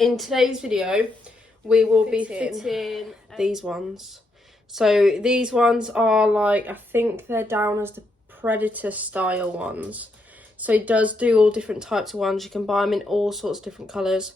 In today's video, we will be fitting these ones. So these ones are like, I think they're down as the Predator style ones. So it does do all different types of ones. You can buy them in all sorts of different colours.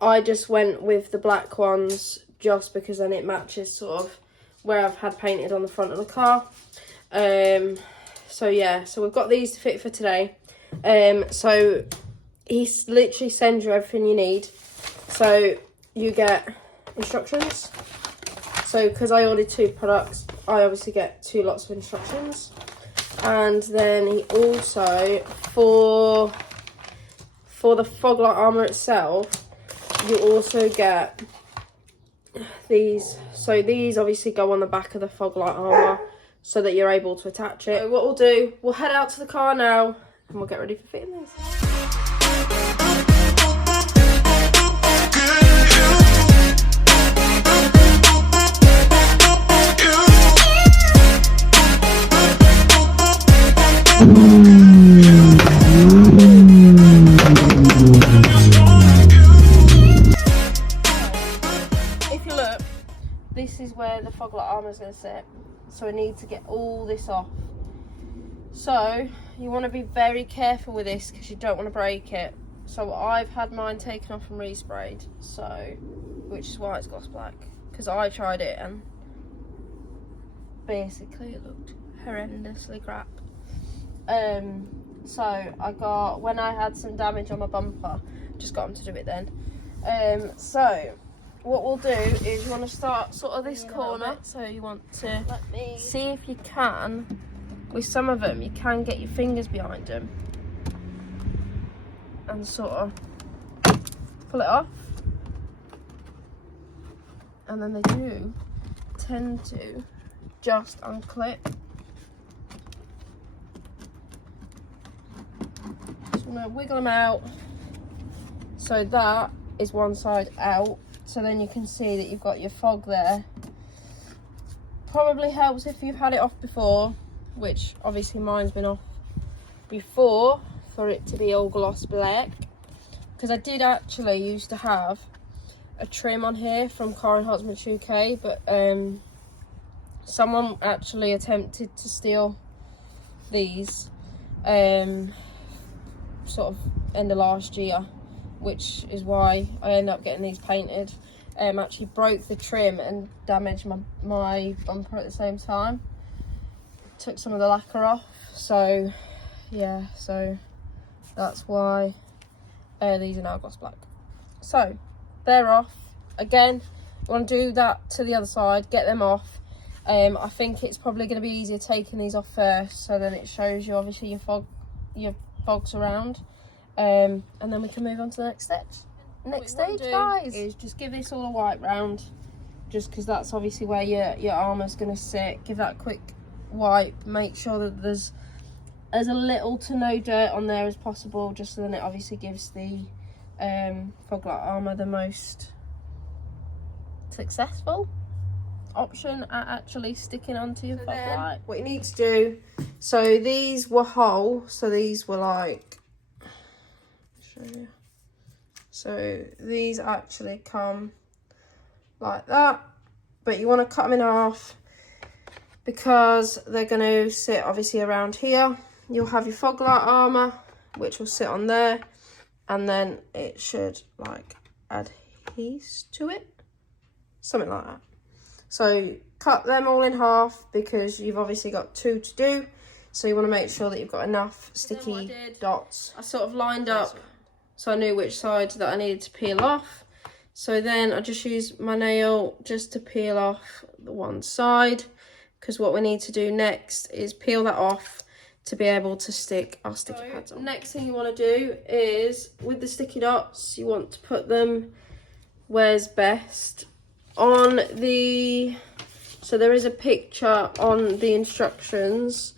I just went with the black ones just because then it matches sort of where I've had painted on the front of the car. So yeah, so we've got these to fit for today. So he literally sends you everything you need. So you get instructions. So because I ordered 2 products, I obviously get 2 lots of instructions. And then he also, for the FogLight Armour itself, you also get these. So these obviously go on the back of the FogLight Armour so that you're able to attach it. So what we'll do, we'll head out to the car now and we'll get ready for fitting these. If you look, this is where the FogLight Armour is going to sit. So I need to get all this off. So you want to be very careful with this because you don't want to break it. So I've had mine taken off and resprayed, so which is why it's gloss black, because I tried it and basically it looked horrendously crap. So I got, when I had some damage on my bumper, just got them to do it then. So what we'll do is you want to start sort of this corner, so you want to see if you can, with some of them you can get your fingers behind them and sort of pull it off, and then they do tend to just unclip. Just want to wiggle them out, so that is one side out, so then you can see that you've got your fog there. Probably helps if you've had it off before, which obviously mine's been off before, for it to be all gloss black, because I did actually used to have a trim on here from Car and Husband's UK, but someone actually attempted to steal these sort of end of last year, which is why I ended up getting these painted. Actually broke the trim and damaged my bumper at the same time. Took some of the lacquer off, so yeah, so that's why these are now gloss black. So they're off. Again, I want to do that to the other side, get them off. I think it's probably going to be easier taking these off first, so then it shows you obviously your fogs around, and then we can move on to the next stage. Next stage, guys, is just give this all a wipe round, just because that's obviously where your armour's going to sit. Give that a quick wipe, make sure that there's as little to no dirt on there as possible, just so then it obviously gives the FogLight Armour the most successful option at actually sticking onto your FogLight. What you need to do, so these were whole, so these were like, show you. So these actually come like that, but you want to cut them in half because they're going to sit obviously around here. You'll have your FogLight Armour, which will sit on there, and then it should like adhere to it, something like that. So cut them all in half because you've obviously got 2 to do, so you want to make sure that you've got enough sticky dots. I sort of lined up so I knew which side that I needed to peel off. So then I just used my nail just to peel off the one side, because what we need to do next is peel that off to be able to stick our sticky pads on. Next thing you want to do is, with the sticky dots, you want to put them where's best on the, so there is a picture on the instructions,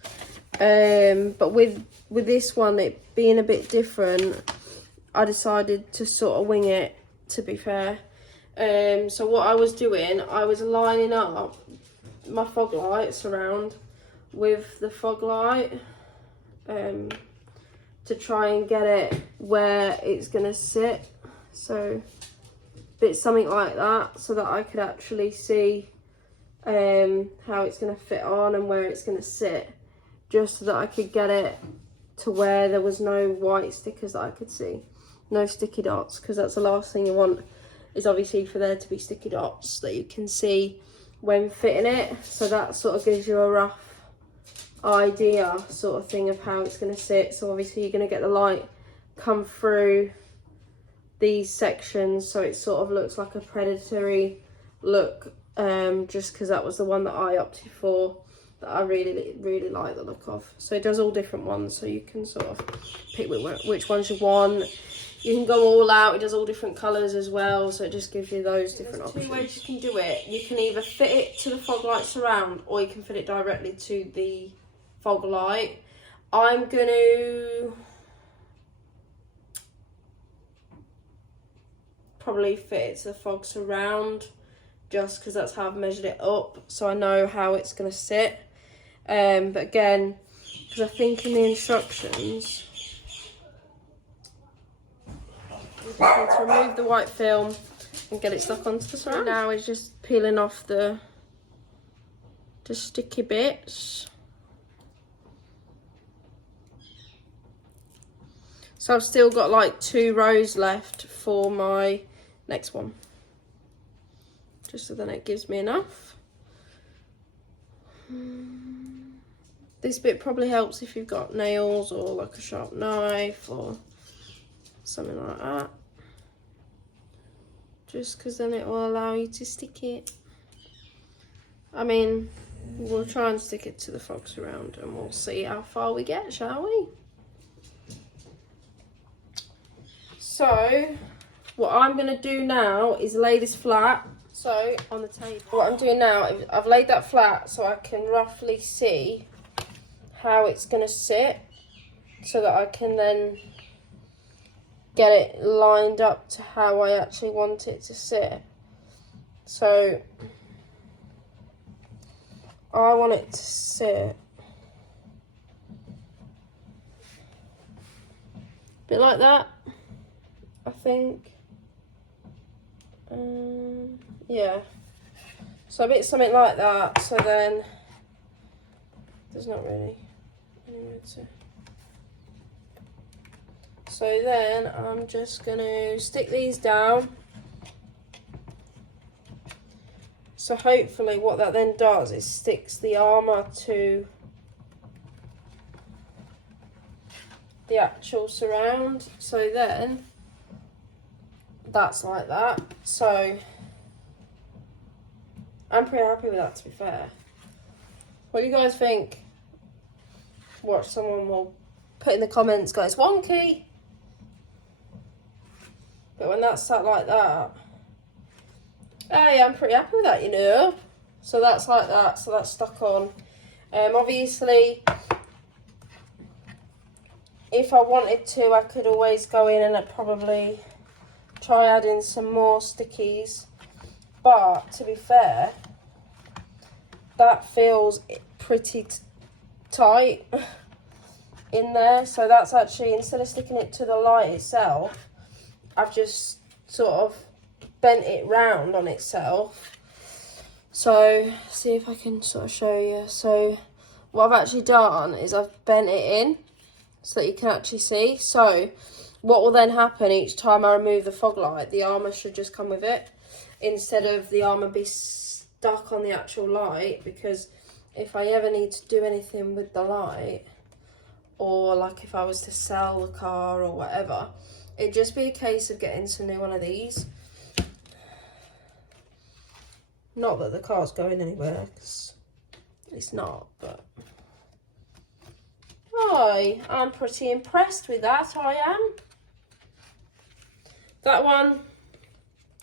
but with this one, it being a bit different, I decided to sort of wing it, to be fair. So what I was doing, I was lining up my fog lights around with the fog light to try and get it where it's gonna sit. So bit something like that, so that I could actually see how it's going to fit on and where it's going to sit, just so that I could get it to where there was no white stickers that I could see, no sticky dots, because that's the last thing you want, is obviously for there to be sticky dots that you can see when fitting it. So that sort of gives you a rough idea sort of thing of how it's going to sit. So obviously you're going to get the light come through these sections, so it sort of looks like a predatory look, just because that was the one that I opted for, that I really like the look of. So it does all different ones, so you can sort of pick which ones you want. You can go all out, it does all different colours as well, so it just gives you those different options. Two ways you can do it. You can either fit it to the fog light surround, or you can fit it directly to the fog light. I'm going to probably fit it to the fog surround, just because that's how I've measured it up, so I know how it's going to sit. But again, because I think in the instructions, you just need to remove the white film and get it stuck onto the surround. Now is just peeling off the sticky bits. So I've still got like 2 rows left for my next one, just so then it gives me enough. This bit probably helps if you've got nails or like a sharp knife or something like that, just because then it will allow you to stick it. I mean, we'll try and stick it to the fog surround and we'll see how far we get, shall we? So what I'm going to do now is lay this flat, so on the table. What I'm doing now is I've laid that flat so I can roughly see how it's going to sit, so that I can then get it lined up to how I actually want it to sit. So I want it to sit a bit like that, I think. Yeah, so a bit something like that, so then there's not really anywhere to. So then I'm just going to stick these down. So hopefully what that then does is sticks the armour to the actual surround. So then that's like that. So I'm pretty happy with that, to be fair. What do you guys think? Watch, someone will put in the comments, guys, wonky. But when that's sat like that, hey, I'm pretty happy with that, you know. So that's like that, so that's stuck on. Obviously, if I wanted to, I could always go in and I'd probably try adding some more stickies. But to be fair, that feels pretty tight in there. So that's actually, instead of sticking it to the light itself, I've just sort of bent it round on itself. So see if I can sort of show you. So what I've actually done is I've bent it in so that you can actually see. So what will then happen each time I remove the fog light, the armour should just come with it, instead of the armour be stuck on the actual light. Because if I ever need to do anything with the light, or like if I was to sell the car or whatever, it'd just be a case of getting some new one of these. Not that the car's going anywhere, because it's not, but I'm pretty impressed with that, I am. That one,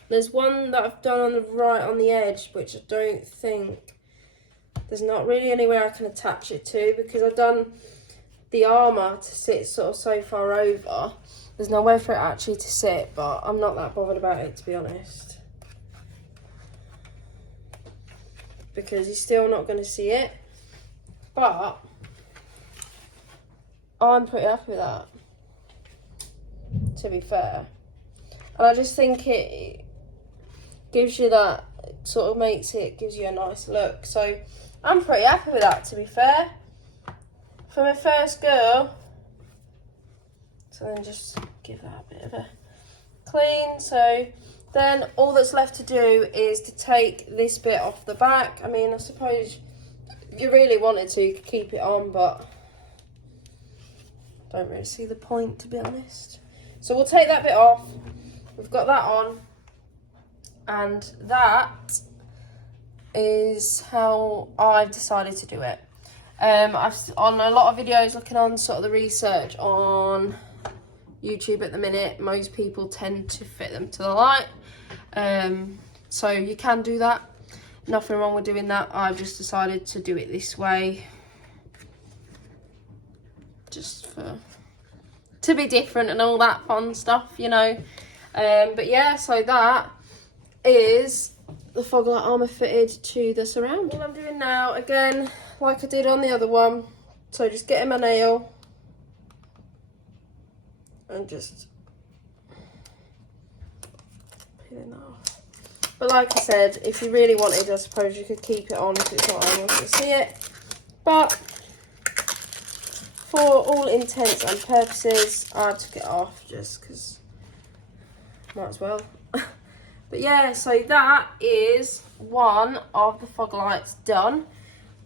there's one that I've done on the right on the edge, which I don't think, there's not really anywhere I can attach it to, because I've done the armour to sit sort of so far over. There's nowhere for it actually to sit, but I'm not that bothered about it, to be honest, because you're still not going to see it. But I'm pretty happy with that, to be fair. And I just think gives you that, sort of gives you a nice look. So I'm pretty happy with that, to be fair, for my first go. So then just give that a bit of a clean. So then all that's left to do is to take this bit off the back. I mean, I suppose if you really wanted to, you could keep it on, but don't really see the point, to be honest. So we'll take that bit off. We've got that on, and that is how I've decided to do it. I've on a lot of videos looking on sort of the research on YouTube at the minute, most people tend to fit them to the light. So you can do that. Nothing wrong with doing that. I've just decided to do it this way, just to be different and all that fun stuff, you know. But yeah, so that is the FogLight Armour fitted to the surround. All I'm doing now, again, like I did on the other one, so just getting my nail and just peeling that off. But like I said, if you really wanted, I suppose you could keep it on if it's not anyone can see it. But for all intents and purposes, I took it off just because might as well. But yeah, so that is one of the fog lights done.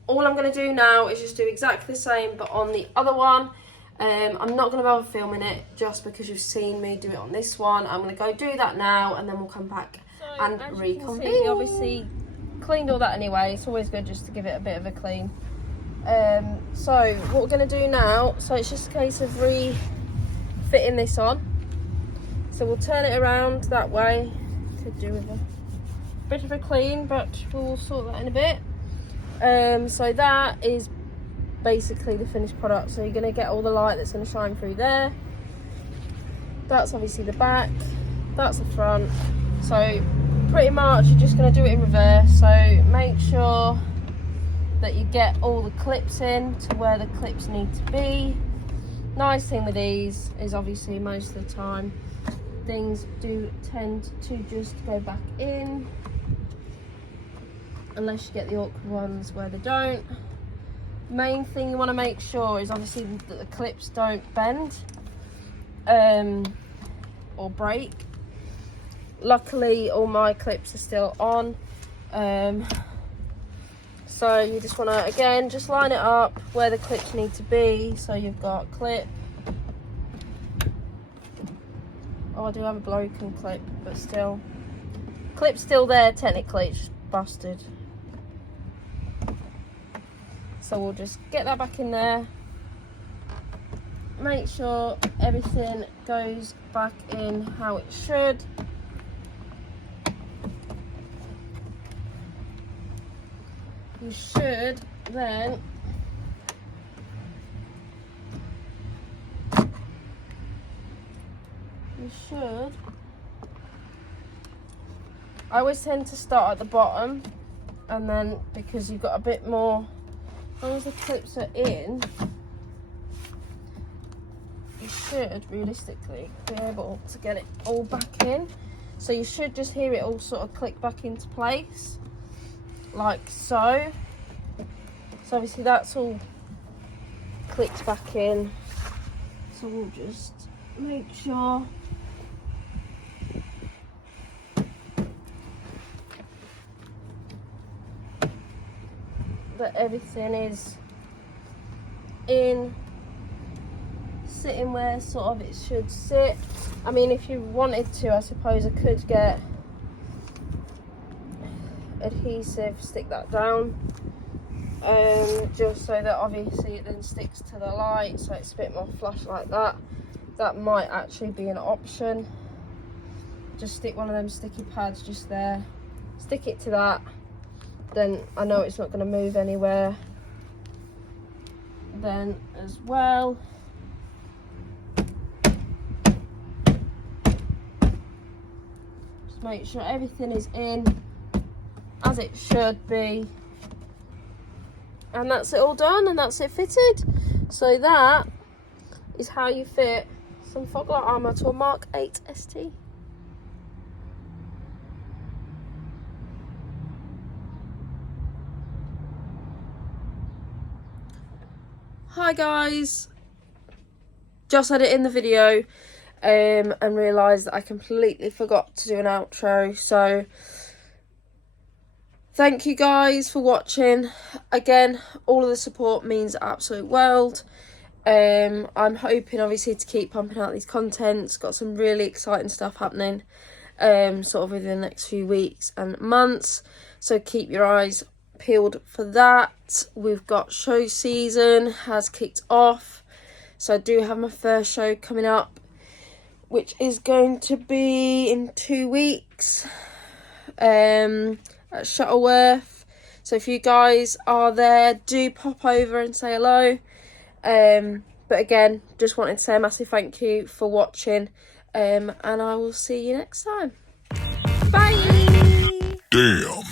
All I'm going to do now is just do exactly the same, but on the other one. I'm not going to bother filming it just because you've seen me do it on this one. I'm going to go do that now, and then we'll come back and reconvene. We obviously cleaned all that anyway. It's always good just to give it a bit of a clean. So what we're going to do now, so it's just a case of refitting this on. So we'll turn it around that way. Could do with a bit of a clean, but we'll sort that in a bit. So that is basically the finished product. So you're going to get all the light that's going to shine through there. That's obviously the back, that's the front. So pretty much you're just going to do it in reverse. So make sure that you get all the clips in to where the clips need to be. Nice thing with these is obviously most of the time things do tend to just go back in, unless you get the awkward ones where they don't. Main thing you want to make sure is obviously that the clips don't bend or break. Luckily all my clips are still on, so you just want to again just line it up where the clips need to be. So you've got clip. Oh, I do have a broken clip, but still clip's still there technically, it's just busted. So we'll just get that back in there. Make sure everything goes back in how it should. You should then I always tend to start at the bottom, and then because you've got a bit more, as long as the clips are in, you should realistically be able to get it all back in. So you should just hear it all sort of click back into place, like so. So obviously that's all clicked back in. So we'll just make sure that everything is in, sitting where sort of it should sit. I mean, if you wanted to, I suppose I could get adhesive, stick that down, just so that obviously it then sticks to the light, so it's a bit more flush like that. That might actually be an option. Just stick one of them sticky pads just there, stick it to that, then I know it's not going to move anywhere then as well. Just make sure everything is in as it should be, and that's it all done, and that's it fitted. So that is how you fit some FogLight Armour to a Mark 8 ST. Hi guys, just had it in the video and realised that I completely forgot to do an outro, so thank you guys for watching. Again, all of the support means the absolute world. I'm hoping obviously to keep pumping out these contents. Got some really exciting stuff happening sort of within the next few weeks and months, so keep your eyes peeled for that. We've got show season has kicked off, so I do have my first show coming up, which is going to be in 2 weeks at Shuttleworth. So if you guys are there, do pop over and say hello. But again, just wanted to say a massive thank you for watching, and I will see you next time. Bye. Damn.